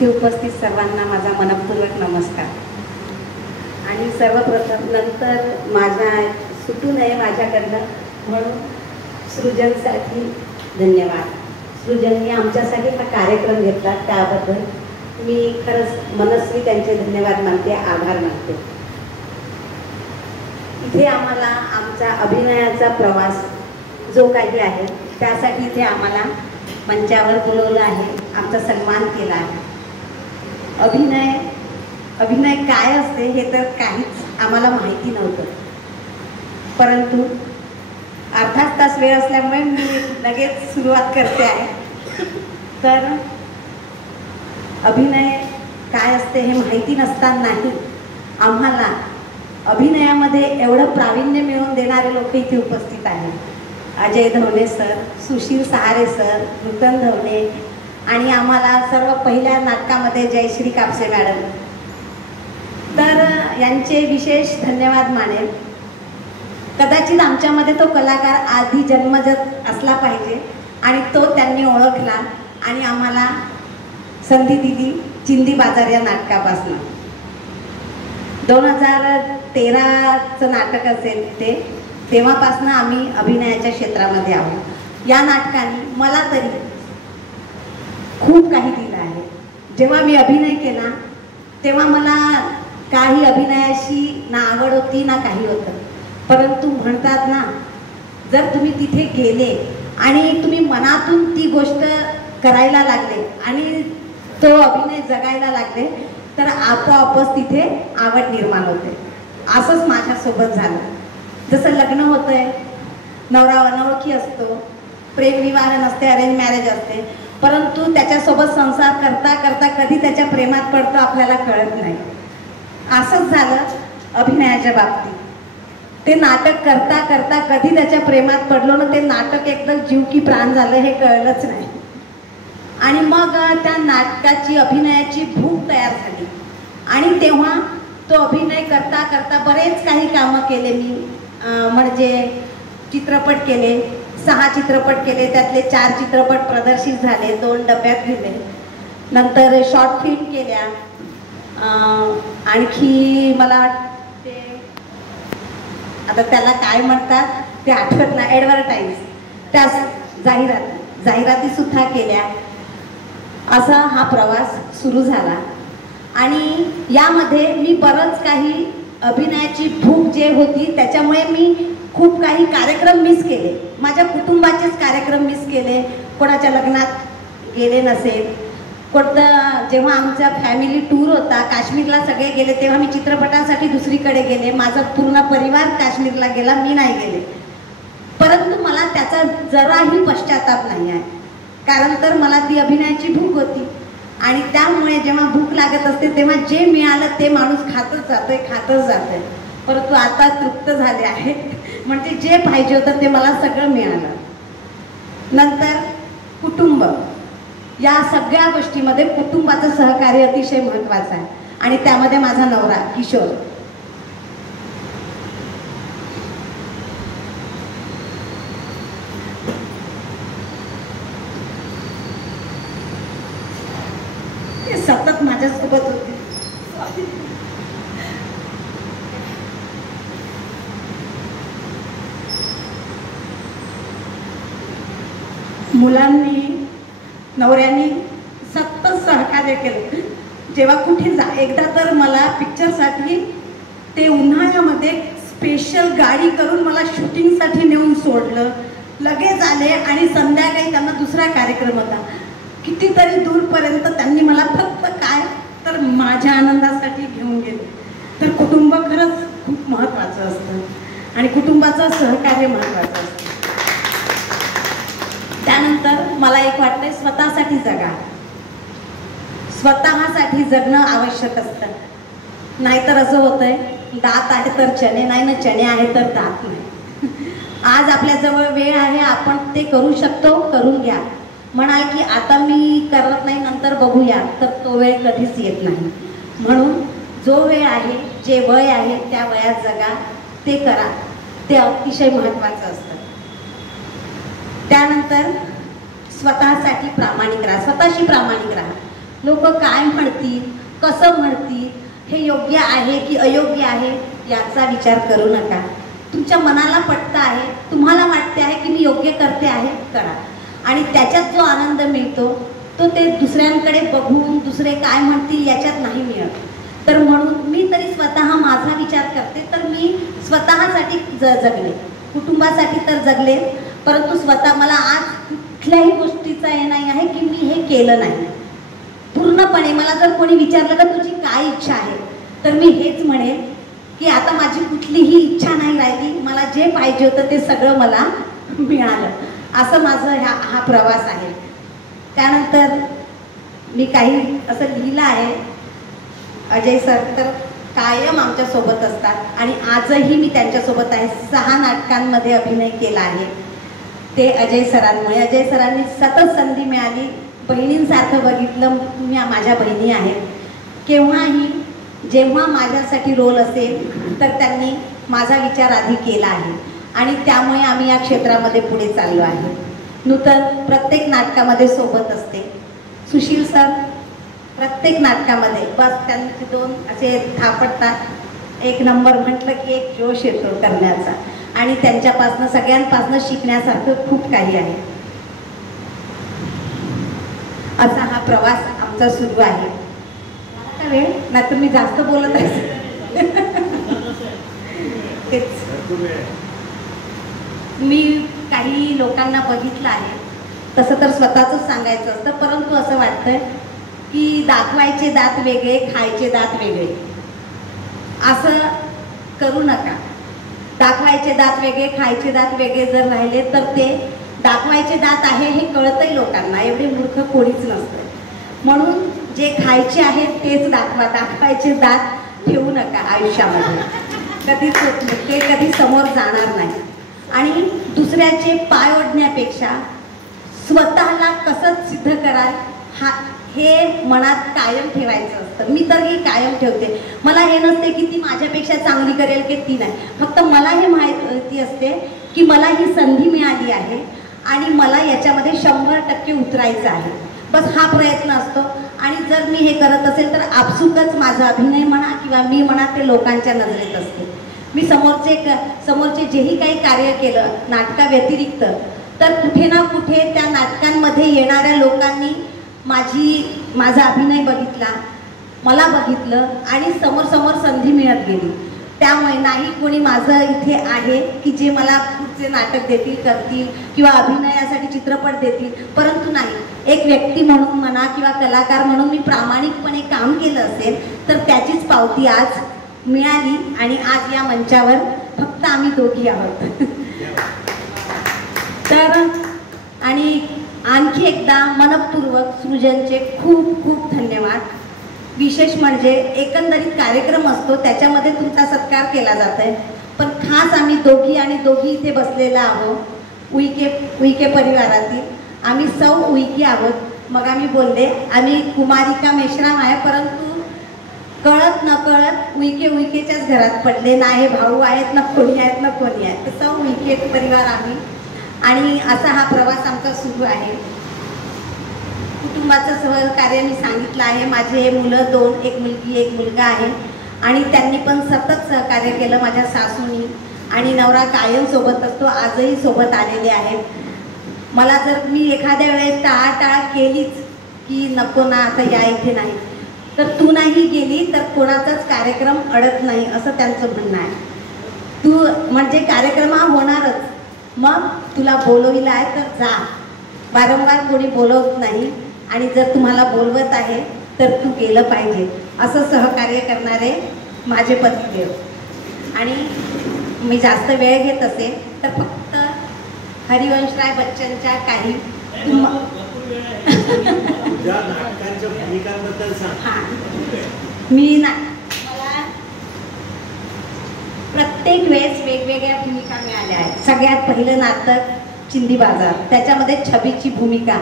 इथे उपस्थित सर्वांना माझा मनपूर्वक नमस्कार. आणि सर्वप्रथम नंतर माझ्या सुटू नये माझ्याकडनं म्हणून सृजनसाठी धन्यवाद. सृजनने आमच्यासाठी हा कार्यक्रम घेतला त्याबद्दल मी खरंच मनस्वी त्यांचे धन्यवाद मानते, आभार मानते. इथे आम्हाला आमचा अभिनयाचा प्रवास जो काही आहे त्यासाठी इथे आम्हाला मंचावर बोलवलं आहे, आमचा सन्मान केला आहे. अभिनय काय असते हे तर काहीच आम्हाला माहिती नव्हतं, परंतु अर्धाच तास वेळ असल्यामुळे मी लगेच सुरुवात करते आहे. तर अभिनय काय असते हे माहिती नसतानाही आम्हाला अभिनयामध्ये एवढं प्रावीण्य मिळवून देणारे लोक इथे उपस्थित आहेत. अजय धवणे सर, सुशील सहारे सर, नूतन धवणे आणि आम्हाला सर्व पहिल्या नाटकामध्ये जयश्री कापसे मॅडम, तर यांचे विशेष धन्यवाद मानेल. कदाचित आमच्यामध्ये तो कलाकार आधी जन्मजात असला पाहिजे आणि तो त्यांनी ओळखला आणि आम्हाला संधी दिली चिंदी बाजार या नाटकापासून. 2013चं नाटक असेल ते, तेव्हापासून आम्ही अभिनयाच्या क्षेत्रामध्ये आहोत. या नाटकाने मला तरी खूप काही दिलं आहे. जेव्हा मी अभिनय केला तेव्हा मला काही अभिनयाशी ना आवड होती ना काही होतं, परंतु म्हणतात ना, जर तुम्ही तिथे गेले आणि तुम्ही मनातून ती गोष्ट करायला लागले आणि तो अभिनय जगायला लागले तर आपोआपच तिथे आवड निर्माण होते. असंच माझ्यासोबत झालं. जसं लग्न होतंय, नवरा अनोळखी असतो, प्रेमविवाह नसते, अरेंज मॅरेज असते, परंतु त्याच्यासोबत संसार करता करता कधी त्याच्या प्रेमात पडतो आपल्याला कळत नाही. असंच झालं अभिनयाच्या बाबतीत. ते नाटक करता करता कधी त्याच्या प्रेमात पडलो ना, ते नाटक एकदम जीव की प्राण झालं हे कळलंच नाही. आणि मग त्या नाटकाची अभिनयाची भूक तयार झाली आणि तेव्हा तो अभिनय करता करता बरेच काही कामं केले मी. म्हणजे चित्रपट केले, 6 चित्रपट केले, त्यातले 4 चित्रपट प्रदर्शित झाले, 2 डब्यात दिले. नंतर शॉर्ट फिल्म केल्या. आणखी मला वाटते आता त्याला काय म्हणतात ते आठवत नाही, ॲडव्हर्टाईज, त्या जाहिराती सुद्धा केल्या. असा हा प्रवास सुरू झाला आणि यामध्ये मी बरंच काही अभिनयाची भूक जे होती त्याच्यामुळे मी खूप काही कार्यक्रम मिस केले. माझ्या कुटुंबाचेच कार्यक्रम मिस केले. कोणाच्या लग्नात गेले नसेल, कोणतं जेव्हा आमचा फॅमिली टूर होता, काश्मीरला सगळे गेले, तेव्हा मी चित्रपटांसाठी दुसरीकडे गेले. माझा पूर्ण परिवार काश्मीरला गेला, मी नाही गेले. परंतु मला त्याचा जराही पश्चाताप नाही आहे, कारण तर मला ती अभिनयाची भूक होती आणि त्यामुळे जेव्हा भूक लागत असते तेव्हा जे मिळालं ते माणूस खातच जातोय. परंतु आता तृप्त झाले आहे, म्हणजे जे पाहिजे होतं ते मला सगळं मिळालं. नंतर कुटुंब, या सगळ्या गोष्टीमध्ये कुटुंबाचं सहकार्य अतिशय महत्त्वाचं आहे आणि त्यामध्ये माझा नवरा किशोर. सतत माझ्यासोबत होते. मुलांनी, नवऱ्यांनी सतत सहकार्य केलं. जेव्हा कुठे एकदा तर मला पिक्चरसाठी ते उन्हाळ्यामध्ये स्पेशल गाडी करून मला शूटिंगसाठी नेऊन सोडलं. लगेच आले आणि संध्याकाळी त्यांना दुसरा कार्यक्रम होता. कितीतरी दूरपर्यंत त्यांनी मला फक्त काय तर माझ्या आनंदासाठी घेऊन गेले. तर कुटुंब खरंच खूप महत्त्वाचं असतं आणि कुटुंबाचं सहकार्य महत्त्वाचं असतं. त्यानंतर मला एक वाटतंय, स्वतःसाठी जगा. स्वतःसाठी जगणं आवश्यक असतं. नाहीतर असं होतंय, दात आहे तर चणे नाही ना, चणे आहे तर दात नाही. आज आपल्याजवळ वेळ आहे, आपण ते करू शकतो, करून घ्या. म्हणाल की आता मी करत नाही, नंतर बघूया, तर तो वेळ कधीच येत नाही. म्हणून जो वेळ आहे, जे वय आहे त्या वयात जगा, ते करा, ते अतिशय महत्त्वाचं असतं. त्यानंतर स्वतःसाठी प्रामाणिक राहा, स्वतःशी प्रामाणिक राहा. लोक काय म्हणतील, कसं म्हणतील, हे योग्य आहे की अयोग्य आहे याचा विचार करू नका. तुमच्या मनाला पटतं आहे, तुम्हाला वाटते आहे की मी योग्य करते आहे, करा. आणि त्याच्यात जो आनंद मिळतो तो ते दुसऱ्यांकडे बघून दुसरे काय म्हणतील याच्यात नाही मिळत. तर म्हणून मी तरी स्वतः माझा विचार करते, तर मी स्वतःसाठी जगले, कुटुंबासाठी तर जगले, परंतु स्वतः मला आज कुठल्याही गोष्टीचा हे नाही आहे की मी हे केलं नाही. पूर्णपणे मला जर कोणी विचारलं का तुझी काय इच्छा आहे, तर मी हेच म्हणेन की आता माझी कुठलीही इच्छा नाही राहिली, मला जे पाहिजे होतं ते सगळं मला मिळालं. असं माझं हा प्रवास आहे. त्यानंतर मी काही असं लिहिलं आहे. अजय सर तर कायम आमच्यासोबत असतात आणि आजही मी त्यांच्यासोबत आहे. 6 नाटकांमध्ये अभिनय केला आहे ते अजय सरांमुळे. अजय सरांनी सतत संधी मिळाली, बहिणींसारखं बघितलं. तुम्ही माझ्या बहिणी आहेत. केव्हाही जेव्हा माझ्यासाठी रोल असेल तर त्यांनी माझा विचार आधी केला आहे आणि त्यामुळे आम्ही या क्षेत्रामध्ये पुढे चाललो आहे. नूतन प्रत्येक नाटकामध्ये सोबत असते. सुशील सर प्रत्येक नाटकामध्ये बस त्यांचे 2 असे थापडतात, एक नंबर म्हटलं की एक जोश येतो करण्याचा. आणि त्यांच्यापासनं सगळ्यांपासनं शिकण्यासारखं खूप काही आहे. असा हा प्रवास आमचा सुरू आहे. वेळ नाही तर मी जास्त बोलत आहे. मी काही लोकांना बघितलं आहे, तसं तर स्वतःच सांगायचं असतं, परंतु असं वाटतं की दाखवायचे दात वेगळे, खायचे दात वेगळे. असं करू नका. दाखवायचे दात वेगळे, खायचे दात वेगळे जर राहिले तर ते दाखवायचे दात आहे हे कळतंय लोकांना, एवढे मूर्ख कोणीच नसतं. म्हणून जे खायचे आहेत तेच दाखवा, दाखवायचे दात ठेवू नका आयुष्यामध्ये. कधीच ते कधी समोर जाणार नाही. आणि दुसऱ्याचे पाय ओढण्यापेक्षा स्वतःला कसं सिद्ध कराल हे मनात कायम ठेवायचं असतं. मी तर ही कायम ठेवते. मला हे नसते की ती माझ्यापेक्षा चांगली करेल की ती नाही. फक्त मला हे माहिती असते की मला ही संधी मिळाली आहे आणि मला याच्यामध्ये 100% उतरायचं आहे. बस हा प्रयत्न असतो. आणि जर मी हे करत असेल तर आपसुकच माझा अभिनय म्हणा किंवा मी म्हणा ते लोकांच्या नजरेत असते. मी समोरचे जेही काही कार्य केलं नाटकाव्यतिरिक्त, तर कुठे ना कुठे त्या नाटकांमध्ये येणाऱ्या लोकांनी माझा अभिनय बघितला, मला बघितलं आणि समोर संधी मिळत गेली. त्यामुळे नाही कोणी माझं इथे आहे की जे मला पुढचे नाटक देतील, करतील किंवा अभिनयासाठी चित्रपट देतील, परंतु नाही, एक व्यक्ती म्हणून म्हणा किंवा कलाकार म्हणून मी प्रामाणिकपणे काम केलं असेल तर त्याचीच पावती आज मिळाली. आणि आज या मंचावर फक्त आम्ही दोघी आहोत. तर आणि आणखी एकदा मनपूर्वक सृजनचे खूप खूप धन्यवाद. विशेष म्हणजे एकंदरीत कार्यक्रम असतो त्याच्यामध्ये तुमचा सत्कार केला जात आहे, पण खास आम्ही दोघी इथे बसलेला आहोत. उईके परिवारातील आम्ही सौ उईके आहोत. मग आम्ही बोलले आम्ही कुमारिका मेश्राम आहे, परंतु कळत नकळत उईकेच्याच घरात पडले. ना हे भाऊ आहेत ना कोणी आहेत ना कोणी आहेत, तर सौ उईके परिवार आम्ही. आणि असा हा प्रवास आमचा सुरू आहे. कुटुंबाचं सहकार्य मी सांगितलं आहे. माझे मुलं 2, एक मुलगी एक मुलगा आहे आणि त्यांनी पण सतत सहकार्य केलं. माझ्या सासूनी आणि नवरा कायम सोबत असतो, आजही सोबत आलेले आहेत. मला जर मी एखाद्या वेळेस टाळाटाळ केलीच की नको ना आता या इथे नाही, तर तू नाही गेली तर कोणाचाच कार्यक्रम अडत नाही असं त्यांचं म्हणणं आहे. तू म्हणजे कार्यक्रम होणारच, मग तुला बोलविला आहे तर जा. वारंवार कोणी बोलवत नाही आणि जर तुम्हाला बोलवत आहे तर तू गेलं पाहिजे असं सहकार्य करणारे माझे पतिदेव. आणि मी जास्त वेळ घेत असेल तर फक्त हरिवंशराय बच्चनच्या काही मला प्रत्येक वेळेस वेगवेगळ्या भूमिका मिळाल्या आहेत. सगळ्यात पहिलं नाटक चिंदी बाजार, त्याच्यामध्ये छबीची भूमिका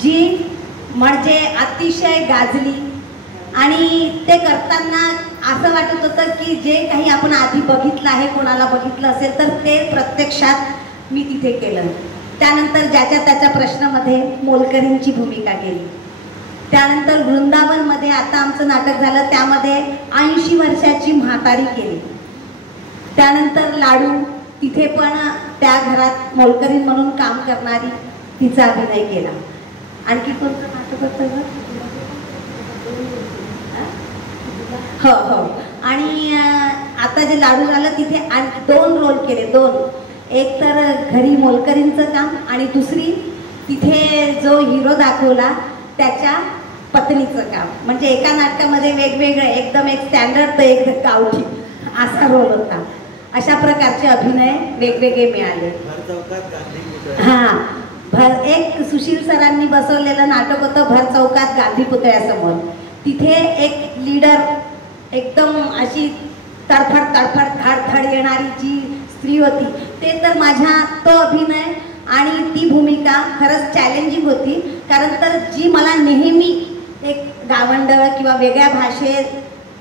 जी म्हणजे अतिशय गाजली आणि ते करताना असं वाटत होतं की जे काही आपण आधी बघितलं आहे, कोणाला बघितलं असेल तर ते प्रत्यक्षात मी तिथे केलं. त्यानंतर ज्याच्या त्याच्या प्रश्नामध्ये मोलकरींची भूमिका केली. त्यानंतर वृंदावनमध्ये आता आमचं नाटक झालं, त्यामध्ये 80 वर्षाची म्हातारी केली. त्यानंतर लाडू, तिथे पण त्या घरात मोलकरीण म्हणून काम करणारी तिचा अभिनय केला. आणखी कोणतं नाटक होतं? हो हो. आणि आता जे लाडू झालं तिथे 2 रोल केले, 2. एक तर घरी मोलकरीणचं काम आणि दुसरी तिथे जो हिरो दाखवला त्याच्या पत्नीचं काम. म्हणजे एका नाटकामध्ये वेगवेगळे, एकदम एक स्टँडर्ड तर एक गावठी असा रोल होता. अशा प्रकारचे अभिनय वेगवेगळे मिळाले. एक सुशील सरांनी बसवलेलं नाटक होतं भर चौकात गांधी पुतळ्यासमोर. तिथे एक लीडर, एकदम अशी तडफड धडधड येणारी जी स्त्री होती, ते तर माझ्या तो अभिनय आणि ती भूमिका खरंच चॅलेंजिंग होती. कारण तर जी मला नेहमी एक गावंढळ किंवा वेगळ्या भाषेत,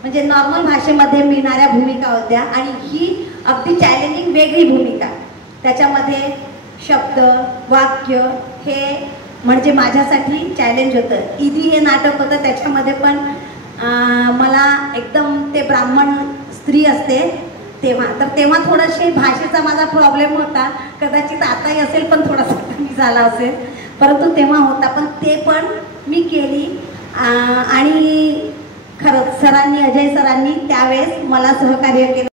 म्हणजे नॉर्मल भाषेमध्ये मिळणाऱ्या भूमिका होत्या, आणि ही अगदी चॅलेंजिंग वेगळी भूमिका. त्याच्यामध्ये शब्द, वाक्य हे म्हणजे माझ्यासाठी चॅलेंज होतं. ईदी हे नाटक होतं, त्याच्यामध्ये पण मला एकदम ते ब्राह्मण स्त्री असते तेव्हा थोडंसे भाषेचा माझा प्रॉब्लेम होता. कदाचित आताही असेल, पण थोडासा कमी झाला असेल, परंतु तेव्हा होता. पण ते पण मी केली. आणि खरंच सरांनी, अजय सरांनी त्यावेळेस मला सहकार्य केलं.